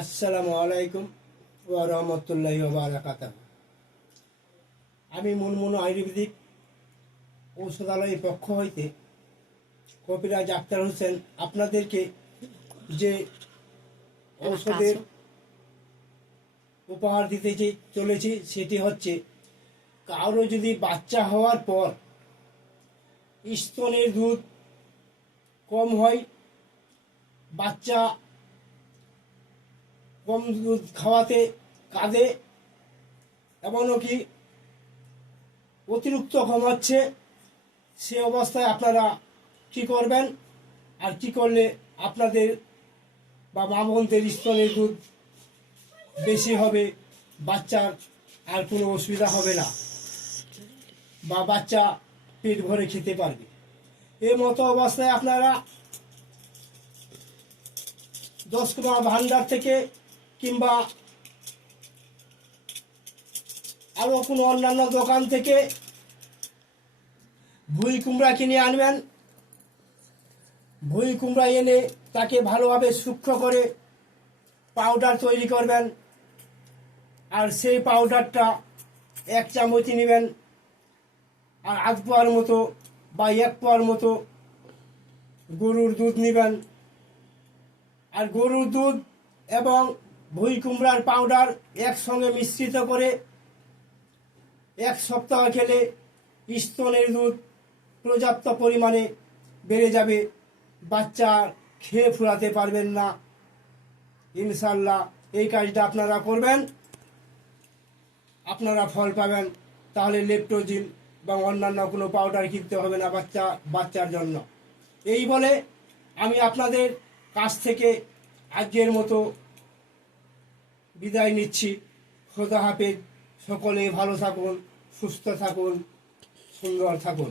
আসসালামু আলাইকুম ওয়া রাহমাতুল্লাহি ওয়া বারাকাতুহু। আমি মুনমুন আয়ুর্বেদিক ঔষধালয়ের পক্ষ হইতে কবিরাজ আক্তার হোসেন আপনাদেরকে যে ঔষধের উপহার দিতে চলেছি সেটি হচ্ছে, কারো যদি বাচ্চা হওয়ার পর স্তনের দুধ কম হয়, বাচ্চা কম দুধ খাওয়াতে কাঁদে, এমনও কি অতিরিক্ত কম হচ্ছে, সে অবস্থায় আপনারা কি করবেন আর কি করলে আপনাদের বা মা বোনদের স্তনের দুধ বেশি হবে, বাচ্চার আর কোনো অসুবিধা হবে না বা বাচ্চা পেট ভরে খেতে পারবে। এই মতো অবস্থায় আপনারা 10 কুমার ভান্ডার থেকে কিংবা আরও কোনো অন্যান্য দোকান থেকে ভুঁই কুমড়া কিনে আনবেন। ভুঁই কুমড়া এনে তাকে ভালোভাবে সূক্ষ্ম করে পাউডার তৈরি করবেন, আর সেই পাউডারটা 1 চামচ নেবেন, আর আধ পোয়ার মতো বা 1 পোয়ার মতো গরুর দুধ নেবেন। আর গরুর দুধ এবং ভুঁই কুমড়ার পাউডার একসঙ্গে মিশ্রিত করে 1 সপ্তাহ খেলে স্তনের দুধ পর্যাপ্ত পরিমাণে বেড়ে যাবে, বাচ্চা খেয়ে ফুরাতে পারবেন না। ইনশাল্লাহ এই কাজটা আপনারা করবেন, আপনারা ফল পাবেন। তাহলে লেপটোজিন বা অন্যান্য কোনো পাউডার কিনতে হবে না বাচ্চার জন্য। এই বলে আমি আপনাদের কাছ থেকে আজকের মতো বিদায় নিচ্ছি। খোদা হাফেজ। সকলে ভালো থাকুন, সুস্থ থাকুন, সুন্দর থাকুন।